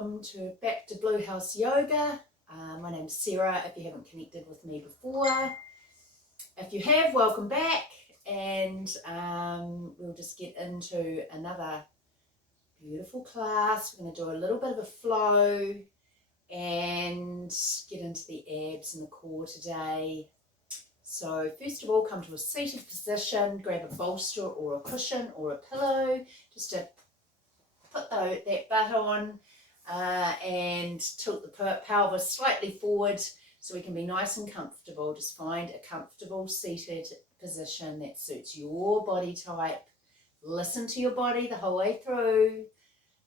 welcome back to Blue House Yoga. My name's Sarah, if you haven't connected with me before. If you have, welcome back, and we'll just get into another beautiful class. We're going to do a little bit of a flow and get into the abs and the core today. So first of all, come to a seated position, grab a bolster or a cushion or a pillow, just to put that butt on and tilt the pelvis slightly forward so we can be nice and comfortable. Just find a comfortable seated position that suits your body type. Listen to your body the whole way through,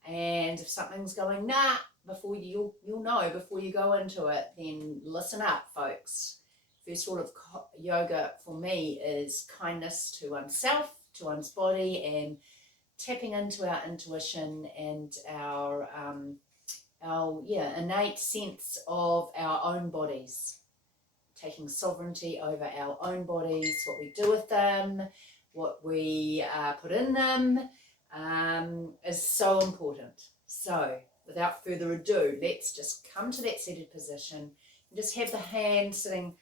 and if something's going nah, you'll know before you go into it, then listen up, folks. First rule of yoga for me is kindness to oneself, to one's body, and tapping into our intuition and our innate sense of our own bodies, taking sovereignty over our own bodies, what we do with them, what we put in them, is so important. So without further ado, let's just come to that seated position and just have the hand sitting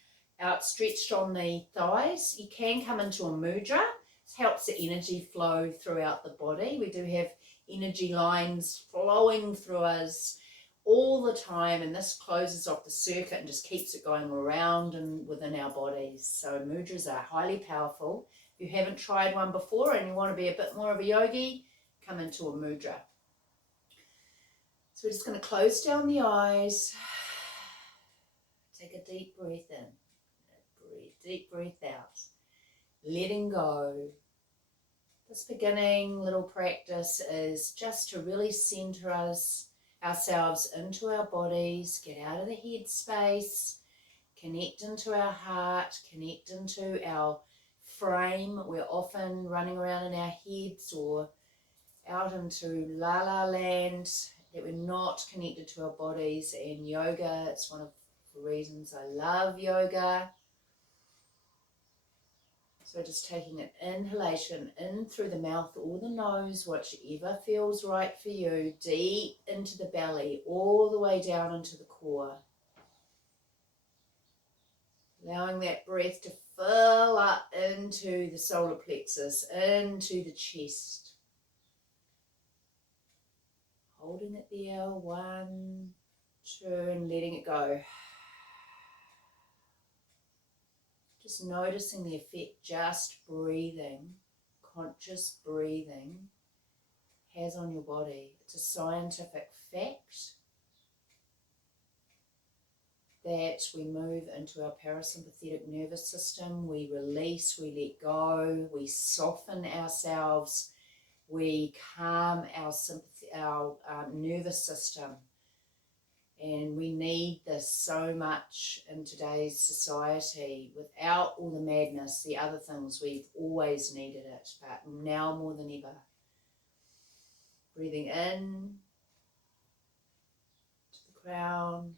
outstretched on the thighs. You can come into a mudra. This helps the energy flow throughout the body. We do have energy lines flowing through us all the time, and this closes off the circuit and just keeps it going around and within our bodies. So mudras are highly powerful. If you haven't tried one before and you want to be a bit more of a yogi, come into a mudra. So we're just going to close down the eyes. Take a deep breath in. Deep breath out. Letting go. This beginning little practice is just to really center ourselves into our bodies, get out of the head space, connect into our heart, connect into our frame. We're often running around in our heads or out into la land, that we're not connected to our bodies. And yoga, it's one of the reasons I love yoga. So just taking an inhalation in through the mouth or the nose, whichever feels right for you, deep into the belly, all the way down into the core. Allowing that breath to fill up into the solar plexus, into the chest. Holding it there, 1, 2, and letting it go. Just noticing the effect just breathing, conscious breathing, has on your body. It's a scientific fact that we move into our parasympathetic nervous system. We release, we let go, we soften ourselves, we calm our nervous system. And we need this so much in today's society. Without all the madness, the other things, we've always needed it, but now more than ever. Breathing in to the crown,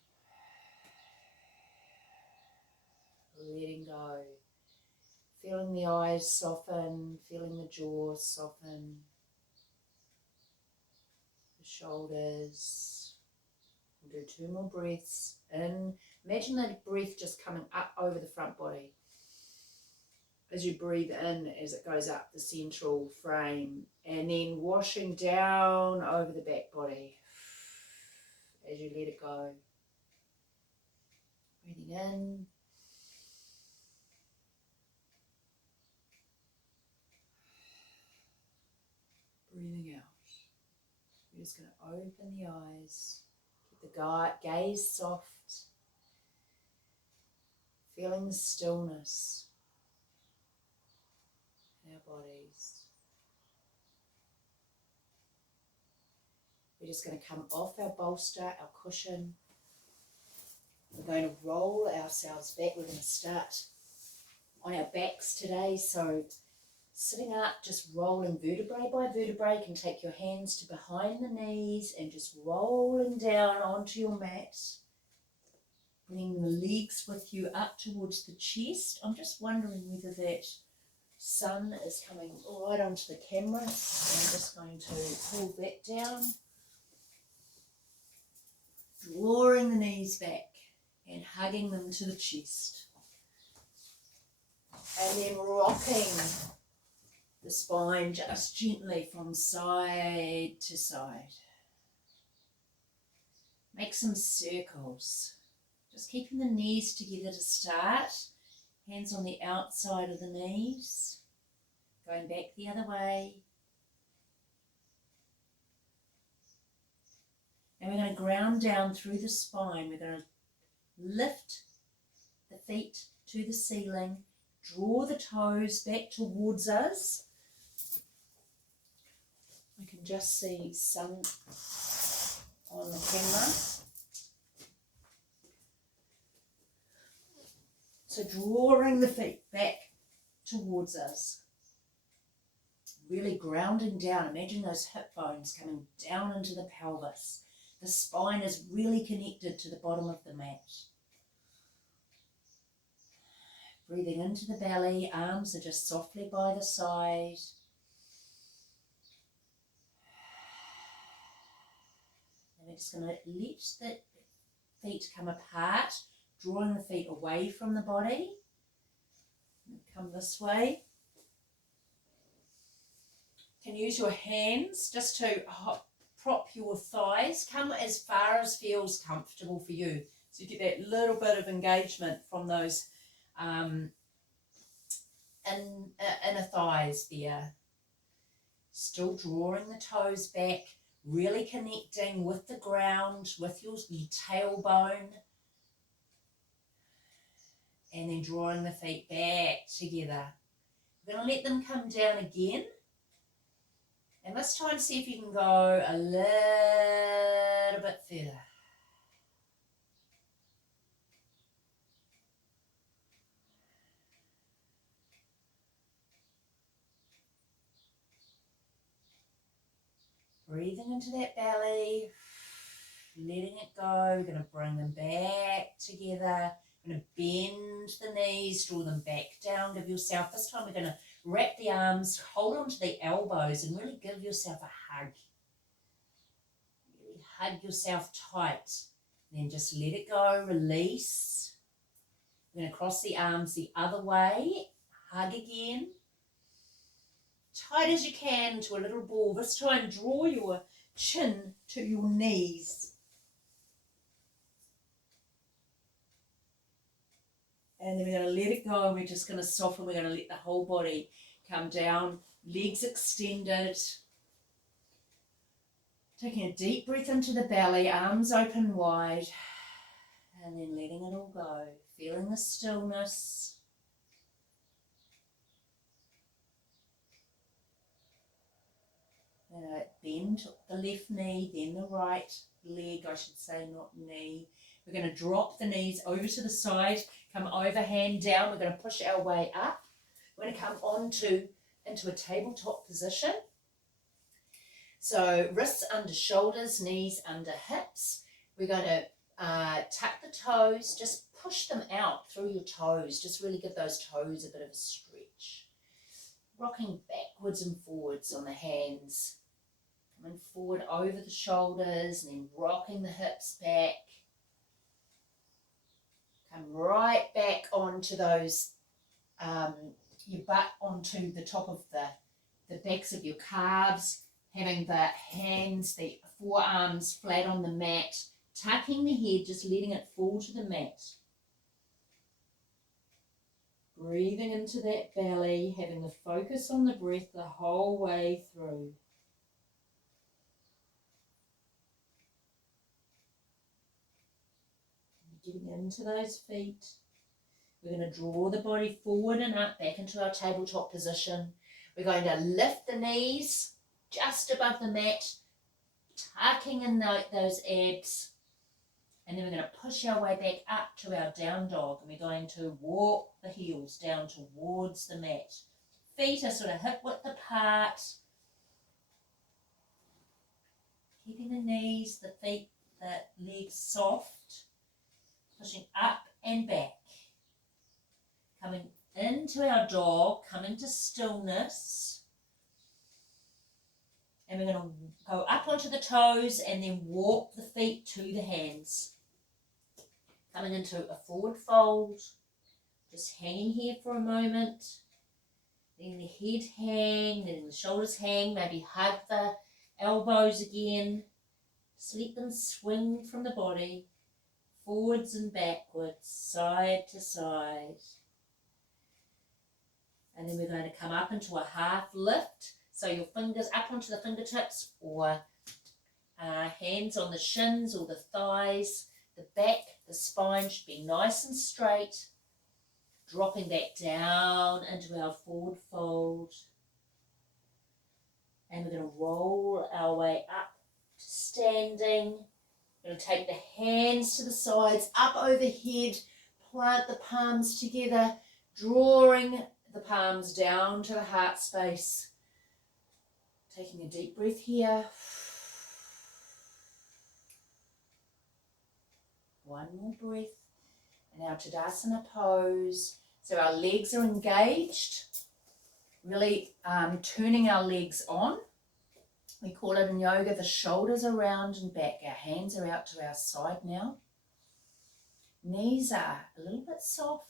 letting go. Feeling the eyes soften, feeling the jaw soften, the shoulders. We'll do 2 more breaths in. Imagine that breath just coming up over the front body. As you breathe in, as it goes up the central frame, and then washing down over the back body as you let it go. Breathing in. Breathing out. You're just going to open the eyes. The gaze soft, feeling the stillness in our bodies. We're just going to come off our bolster, our cushion. We're going to roll ourselves back. We're going to start on our backs today. So sitting up, just rolling vertebrae by vertebrae. You can take your hands to behind the knees and just rolling down onto your mat. Bringing the legs with you up towards the chest. I'm just wondering whether that sun is coming right onto the camera. So I'm just going to pull that down. drawing the knees back and hugging them to the chest. And then rocking the spine just gently from side to side. Make some circles. Just keeping the knees together to start. Hands on the outside of the knees. Going back the other way. And we're going to ground down through the spine. We're going to lift the feet to the ceiling. Draw the toes back towards us. I can just see some on the camera. So drawing the feet back towards us. Really grounding down. Imagine those hip bones coming down into the pelvis. The spine is really connected to the bottom of the mat. Breathing into the belly, arms are just softly by the side. And we're just going to let the feet come apart, drawing the feet away from the body. Come this way. You can use your hands just to prop your thighs. Come as far as feels comfortable for you. So you get that little bit of engagement from those inner thighs there. Still drawing the toes back, really connecting with the ground, with your tailbone. And then drawing the feet back together. We're going to let them come down again. And this time see if you can go a little bit further. Breathing into that belly, letting it go. We're going to bring them back together. We're going to bend the knees, draw them back down. Give yourself, this time we're going to wrap the arms, hold on to the elbows and really give yourself a hug. Really hug yourself tight. Then just let it go, release. We're going to cross the arms the other way, hug again. Tight as you can to a little ball. This time draw your chin to your knees. And then we're going to let it go and we're just going to soften. We're going to let the whole body come down. Legs extended. Taking a deep breath into the belly, arms open wide. And then letting it all go. Feeling the stillness. Bend the left knee, then the right leg, I should say, not knee. We're going to drop the knees over to the side, come overhand down. We're going to push our way up. We're going to come into a tabletop position. So wrists under shoulders, knees under hips. We're going to tuck the toes, just push them out through your toes. Just really give those toes a bit of a stretch. Rocking backwards and forwards on the hands. Coming forward over the shoulders and then rocking the hips back. Come right back onto those, your butt onto the top of the backs of your calves, having the hands, the forearms flat on the mat, tucking the head, just letting it fall to the mat. Breathing into that belly, having the focus on the breath the whole way through. Getting into those feet. We're going to draw the body forward and up, back into our tabletop position. We're going to lift the knees just above the mat, tucking in those abs. And then we're going to push our way back up to our down dog. And we're going to walk the heels down towards the mat. Feet are sort of hip width apart. Keeping the knees, the feet, the legs soft. Pushing up and back. Coming into our dog, coming to stillness. And we're going to go up onto the toes and then walk the feet to the hands. Coming into a forward fold. Just hanging here for a moment. Letting the head hang, letting the shoulders hang. Maybe hug the elbows again. Just let them swing from the body. Forwards and backwards, side to side. And then we're going to come up into a half lift. So your fingers up onto the fingertips or hands on the shins or the thighs. The back, the spine should be nice and straight. Dropping back down into our forward fold. And we're going to roll our way up to standing. We're going to take the hands to the sides, up overhead, plant the palms together, drawing the palms down to the heart space. Taking a deep breath here. One more breath. And our Tadasana Pose. So our legs are engaged, really turning our legs on. We call it in yoga, the shoulders are round and back. Our hands are out to our side now. Knees are a little bit soft.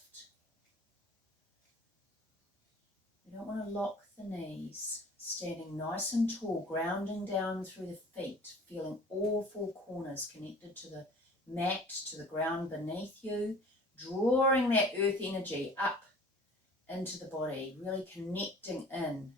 We don't want to lock the knees. Standing nice and tall, grounding down through the feet, feeling all four corners connected to the mat, to the ground beneath you. Drawing that earth energy up into the body, really connecting in.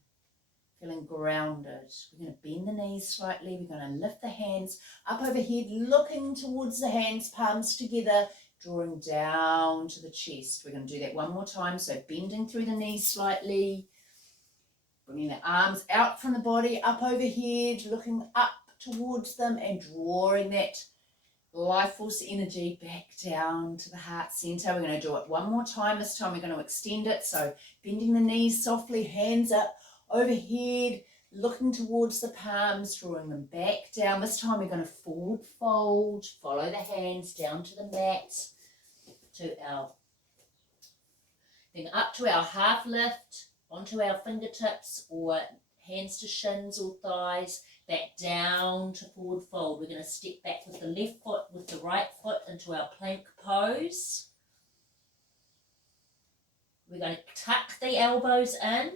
Feeling grounded. We're going to bend the knees slightly. We're going to lift the hands up overhead, looking towards the hands, palms together, drawing down to the chest. We're going to do that one more time. So bending through the knees slightly, bringing the arms out from the body, up overhead, looking up towards them and drawing that life force energy back down to the heart center. We're going to do it one more time. This time we're going to extend it. So bending the knees softly, hands up, overhead, looking towards the palms, drawing them back down. This time we're going to forward fold, follow the hands down to the mat, then up to our half lift, onto our fingertips or hands to shins or thighs, back down to forward fold. We're going to step back with the left foot, with the right foot into our plank pose. We're going to tuck the elbows in.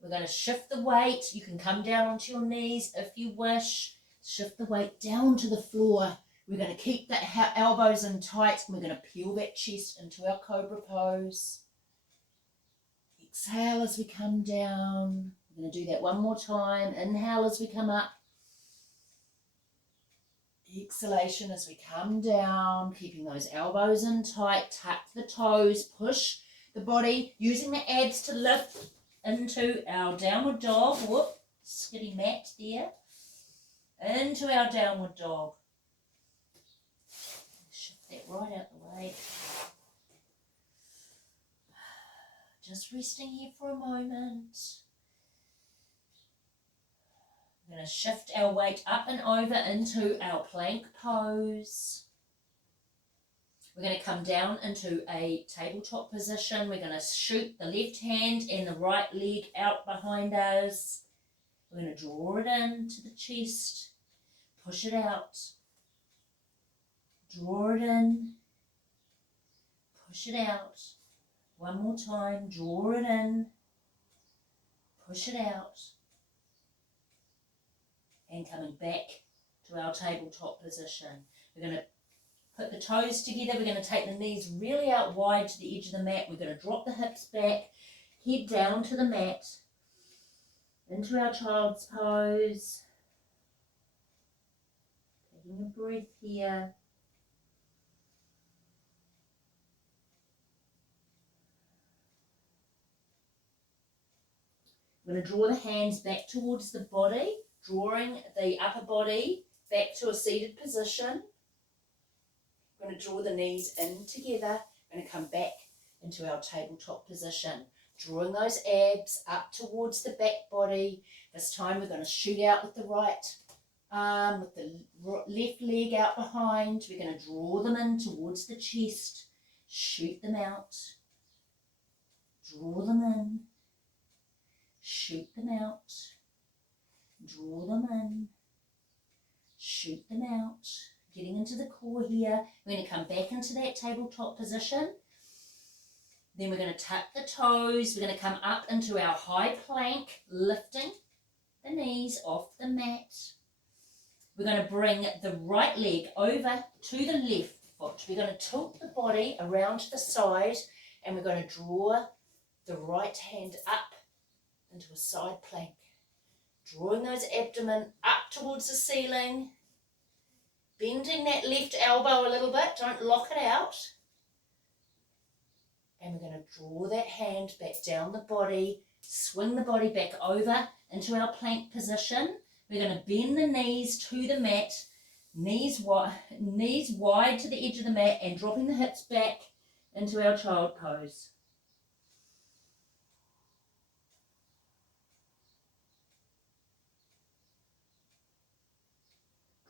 We're going to shift the weight. You can come down onto your knees if you wish. Shift the weight down to the floor. We're going to keep the elbows in tight. And we're going to peel that chest into our Cobra Pose. Exhale as we come down. We're going to do that one more time. Inhale as we come up. Exhalation as we come down. Keeping those elbows in tight. Tuck the toes. Push the body. Using the abs to lift into our downward dog. Whoops, getting mat there. Into our downward dog. Shift that right out the way. Just resting here for a moment. We're going to shift our weight up and over into our plank pose. We're going to come down into a tabletop position. We're going to shoot the left hand and the right leg out behind us. We're going to draw it in to the chest. Push it out. Draw it in. Push it out. One more time. Draw it in. Push it out. And coming back to our tabletop position. We're going to put the toes together. We're going to take the knees really out wide to the edge of the mat. We're going to drop the hips back, head down to the mat, into our child's pose. Taking a breath here. We're going to draw the hands back towards the body, drawing the upper body back to a seated position. We're going to draw the knees in together. We're going to come back into our tabletop position, drawing those abs up towards the back body. This time we're going to shoot out with the right arm, with the left leg out behind. We're going to draw them in towards the chest, shoot them out, draw them in, shoot them out. Draw them in. Shoot them out. Getting into the core here. We're going to come back into that tabletop position. Then we're going to tuck the toes. We're going to come up into our high plank, lifting the knees off the mat. We're going to bring the right leg over to the left foot. We're going to tilt the body around to the side, and we're going to draw the right hand up into a side plank. Drawing those abdomen up towards the ceiling. Bending that left elbow a little bit. Don't lock it out. And we're going to draw that hand back down the body, swing the body back over into our plank position. We're going to bend the knees to the mat, knees wide to the edge of the mat, and dropping the hips back into our child pose.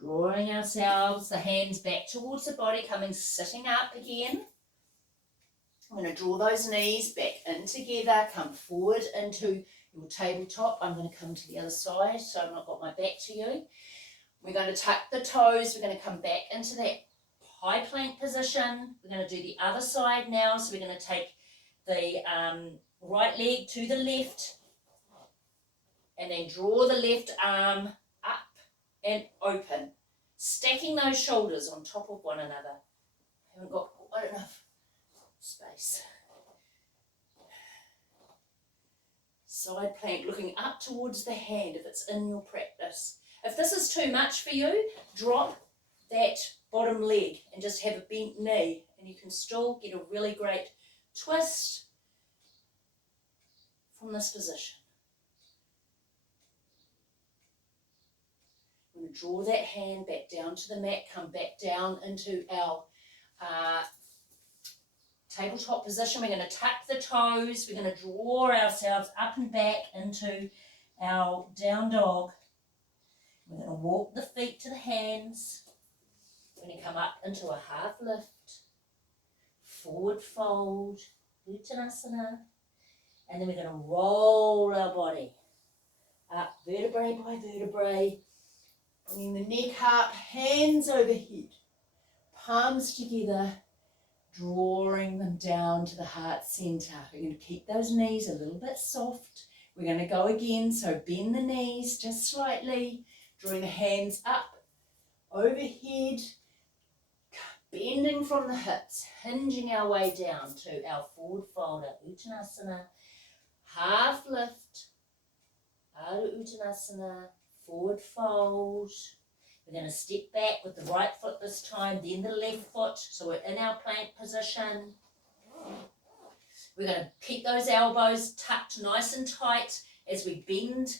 Drawing ourselves, the hands back towards the body, sitting up again. I'm going to draw those knees back in together, come forward into your tabletop. I'm going to come to the other side so I've not got my back to you. We're going to tuck the toes. We're going to come back into that high plank position. We're going to do the other side now. So we're going to take the right leg to the left and then draw the left arm up and open. Stacking those shoulders on top of one another. I haven't got quite enough space. Side plank, looking up towards the hand if it's in your practice. If this is too much for you, drop that bottom leg and just have a bent knee, and you can still get a really great twist from this position. I'm going to draw that hand back down to the mat, come back down into our tabletop position. We're going to tuck the toes. We're going to draw ourselves up and back into our down dog. We're going to walk the feet to the hands. We're going to come up into a half lift, forward fold, Uttanasana, and then we're going to roll our body up vertebrae by vertebrae, bringing the neck up, hands overhead, palms together, drawing them down to the heart center. We're going to keep those knees a little bit soft. We're going to go again, so bend the knees just slightly, drawing the hands up, overhead, bending from the hips, hinging our way down to our forward fold, our Uttanasana, half lift, Adho Uttanasana, forward fold. We're going to step back with the right foot this time, then the left foot, so we're in our plank position. We're going to keep those elbows tucked nice and tight as we bend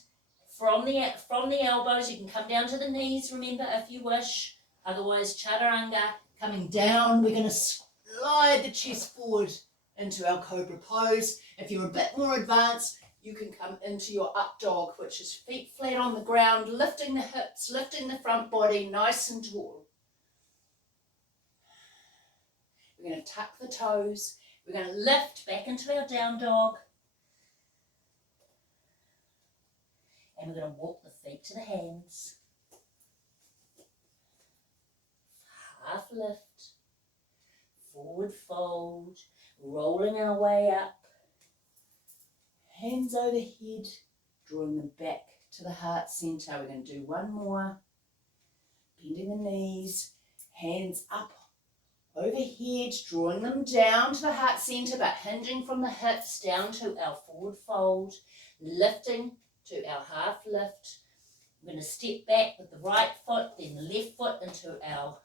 from the elbows. You can come down to the knees, remember, if you wish. Otherwise, chaturanga, coming down. We're going to slide the chest forward into our Cobra Pose. If you're a bit more advanced, you can come into your up dog, which is feet flat on the ground, lifting the hips, lifting the front body nice and tall. We're going to tuck the toes. We're going to lift back into our down dog. And we're going to walk the feet to the hands. Half lift, forward fold, rolling our way up. Hands overhead, drawing them back to the heart center. We're going to do one more. Bending the knees, hands up overhead, drawing them down to the heart center, but hinging from the hips down to our forward fold, lifting to our half lift. We're going to step back with the right foot, then the left foot into our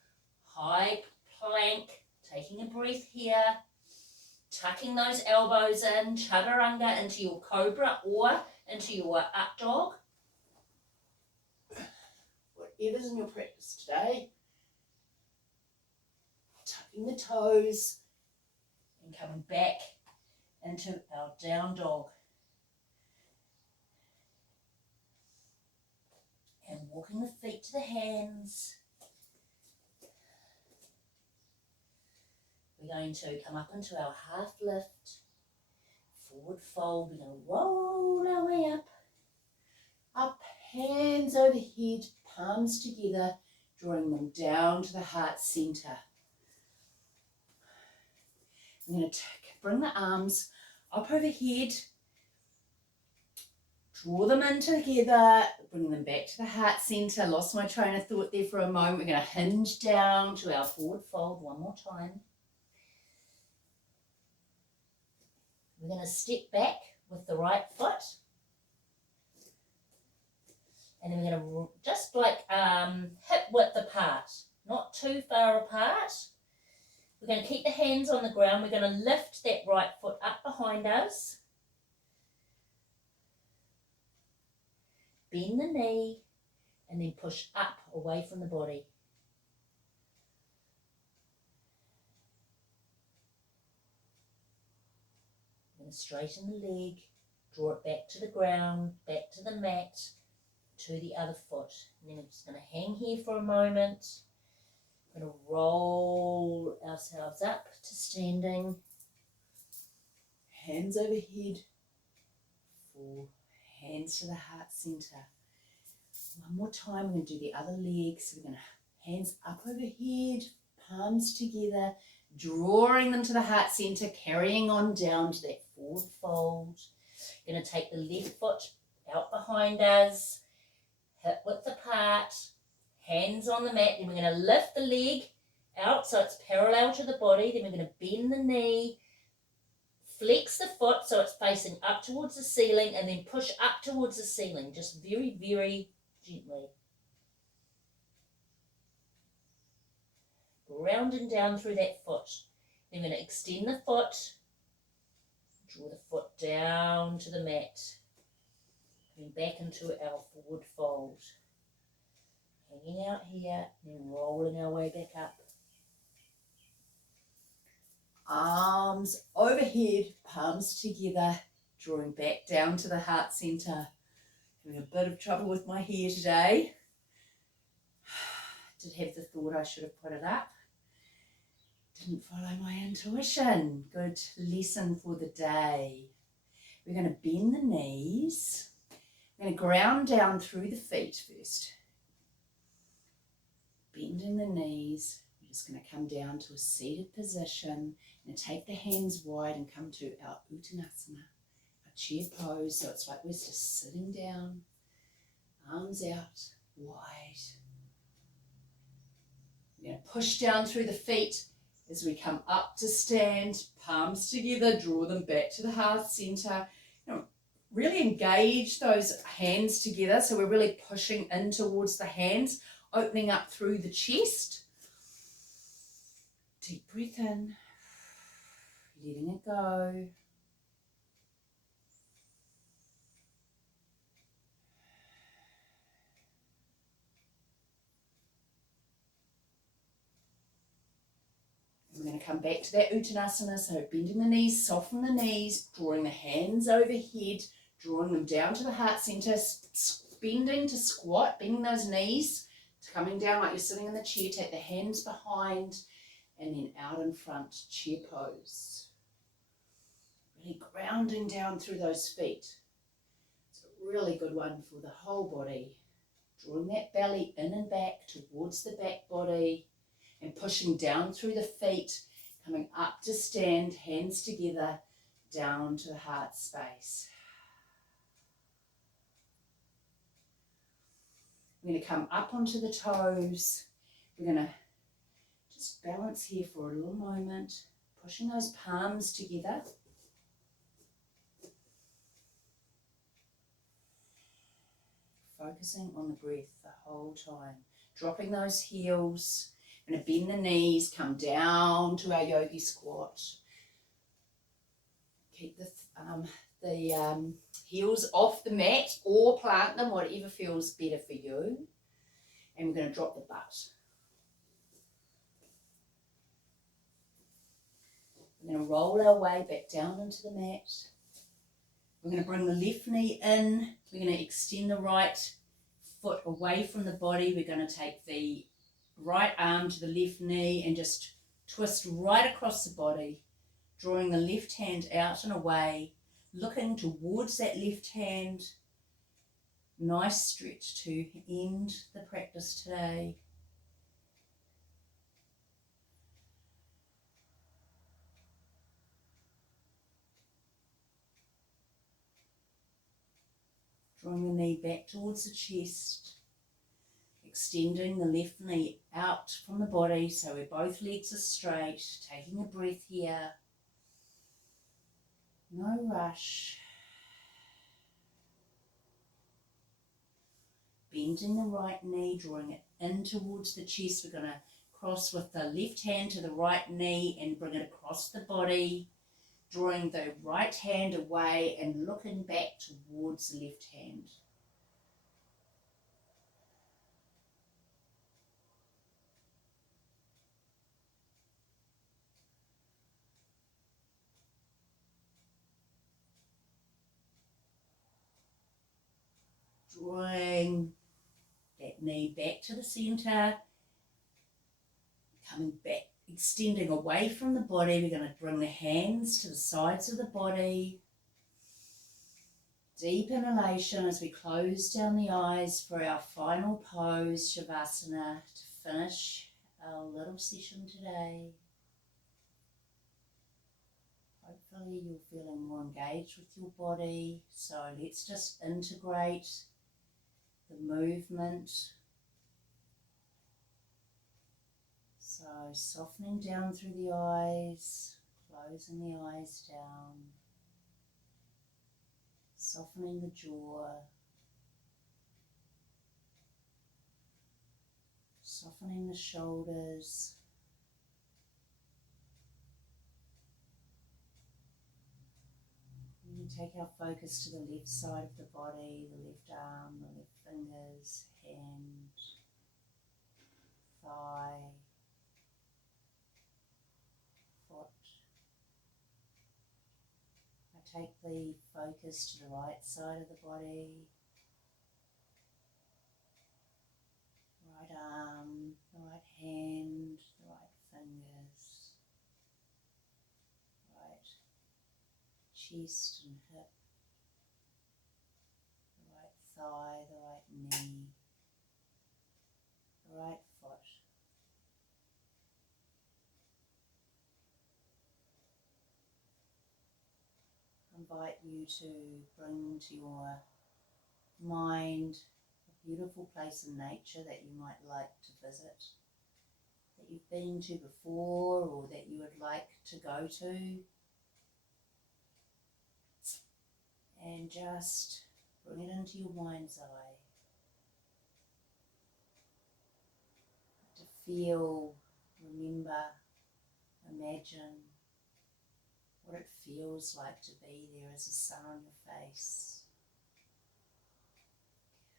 high plank, taking a breath here. Tucking those elbows in, chaturanga into your cobra or into your up dog. Whatever's in your practice today. Tucking the toes and coming back into our down dog. And walking the feet to the hands. We're going to come up into our half lift, forward fold. We're going to roll our way up. Up, Hands overhead, palms together, drawing them down to the heart center. I'm going to bring the arms up overhead, draw them in together, bring them back to the heart center. Lost my train of thought there for a moment. We're going to hinge down to our forward fold one more time. We're going to step back with the right foot. And then we're going to just like hip width apart, not too far apart. We're going to keep the hands on the ground. We're going to lift that right foot up behind us. Bend the knee and then push up away from the body. We're going to straighten the leg, draw it back to the ground, back to the mat, to the other foot. And then we're just going to hang here for a moment. We're going to roll ourselves up to standing. Hands overhead. 4 hands to the heart center. One more time, we're going to do the other leg. So we're going to hands up overhead, palms together, drawing them to the heart center, carrying on down to that forward fold. We're going to take the left foot out behind us, hip width apart, hands on the mat. Then we're going to lift the leg out so it's parallel to the body. Then we're going to bend the knee, flex the foot so it's facing up towards the ceiling, and then push up towards the ceiling, just very, very gently. Grounding down through that foot. Then we're going to extend the foot, draw the foot down to the mat, and back into our forward fold. Hanging out here, and rolling our way back up. Arms overhead, palms together, drawing back down to the heart center. Having a bit of trouble with my hair today. Did have the thought I should have put it up. Didn't follow my intuition. Good lesson for the day. We're going to bend the knees. We're going to ground down through the feet first. Bending the knees. We're just going to come down to a seated position. And take the hands wide and come to our Uttanasana, our chair pose. So it's like we're just sitting down, arms out, wide. We're going to push down through the feet as we come up to stand, palms together, draw them back to the heart center. Really engage those hands together. So we're really pushing in towards the hands, opening up through the chest. Deep breath in. Letting it go. We're going to come back to that Uttanasana, so bending the knees, soften the knees, drawing the hands overhead, drawing them down to the heart center, bending to squat, bending those knees, coming down like you're sitting in the chair, take the hands behind, and then out in front, chair pose. Really grounding down through those feet. It's a really good one for the whole body. Drawing that belly in and back towards the back body and pushing down through the feet, coming up to stand, hands together, down to the heart space. We're going to come up onto the toes. We're going to just balance here for a little moment, pushing those palms together. Focusing on the breath the whole time. Dropping those heels. We're going to bend the knees, come down to our Yogi Squat. Keep the heels off the mat or plant them, whatever feels better for you. And we're going to drop the butt. We're going to roll our way back down into the mat. We're going to bring the left knee in. We're going to extend the right foot away from the body. We're going to take the right arm to the left knee and just twist right across the body, drawing the left hand out and away, looking towards that left hand, Nice stretch to end the practice today. Drawing the knee back towards the chest. Extending the left knee out from the body so where both legs are straight. Taking a breath here. No rush. Bending the right knee, drawing it in towards the chest. We're going to cross with the left hand to the right knee and bring it across the body. Drawing the right hand away and looking back towards the left hand. Drawing that knee back to the center, coming back, extending away from the body. We're going to bring the hands to the sides of the body. Deep inhalation as we close down the eyes for our final pose, Shavasana, to finish our little session today. Hopefully you're feeling more engaged with your body, so let's just integrate the movement. So softening down through the eyes, closing the eyes down, softening the jaw, softening the shoulders, and take our focus to the left side of the body, the left arm, the left fingers, hand, thigh, foot. I take the focus to the right side of the body, right arm, the right hand, the right fingers, right chest and hip, the right thigh, the right knee, the right foot. I invite you to bring to your mind a beautiful place in nature that you might like to visit, that you've been to before or that you would like to go to. And just bring it into your mind's eye. To feel, remember, imagine what it feels like to be there as the sun on your face.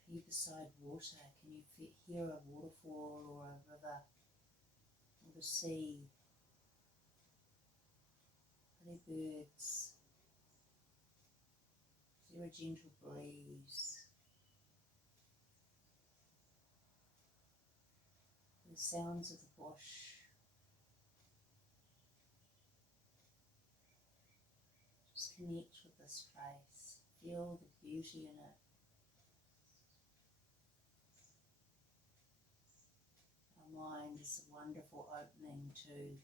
Are you beside water? Can you hear a waterfall or a river or the sea? Are there birds? Is there a gentle breeze? The sounds of the bush. Just connect with this place. Feel the beauty in it. Our mind is a wonderful opening to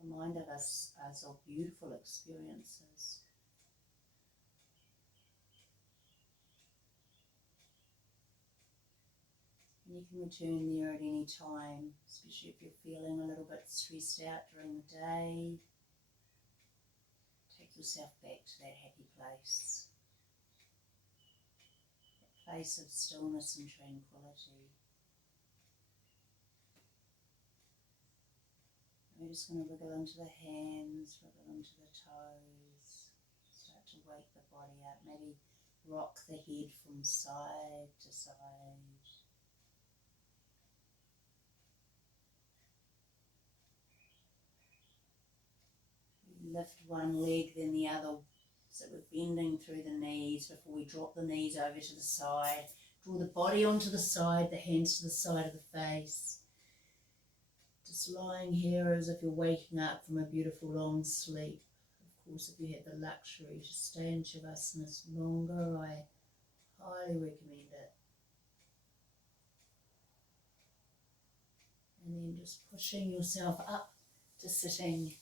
remind us of beautiful experiences. And you can return there at any time, especially if you're feeling a little bit stressed out during the day. Take yourself back to that happy place. That place of stillness and tranquility. We're just going to wriggle into the hands, wriggle into the toes, start to wake the body up, maybe rock the head from side to side. Lift one leg, then the other, so we're bending through the knees before we drop the knees over to the side. Draw the body onto the side, the hands to the side of the face. Just lying here as if you're waking up from a beautiful long sleep. Of course, if you have the luxury to stay in Shavasana longer, I Highly recommend it. And then just pushing yourself up to sitting.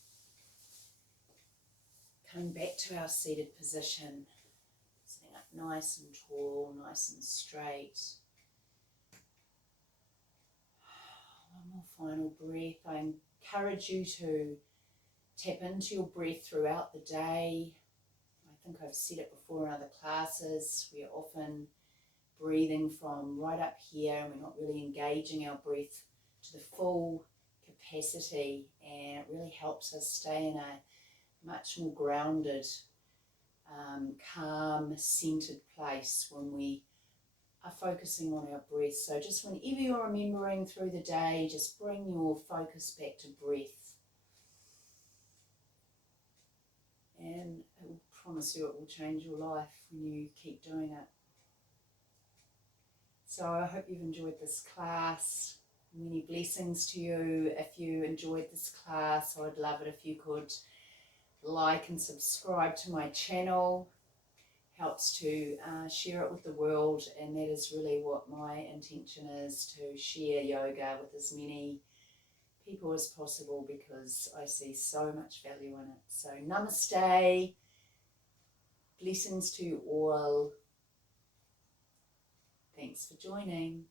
Coming back to our seated position. Sitting up nice and tall, nice and straight. One more final breath. I encourage you to tap into your breath throughout the day. I think I've said it before in other classes. We are often breathing from right up here and we're not really engaging our breath to the full capacity, and it really helps us stay in a much more grounded, calm, centered place when we are focusing on our breath. So just whenever you're remembering through the day, just bring your focus back to breath. And I will promise you it will change your life when you keep doing it. So I hope you've enjoyed this class. Many blessings to you. If you enjoyed this class, I'd love it if you could like and subscribe to my channel. Helps to share it with the world, and that is really what my intention is, to share yoga with as many people as possible, because I see so much value in it. So namaste, blessings to you all. Thanks for joining.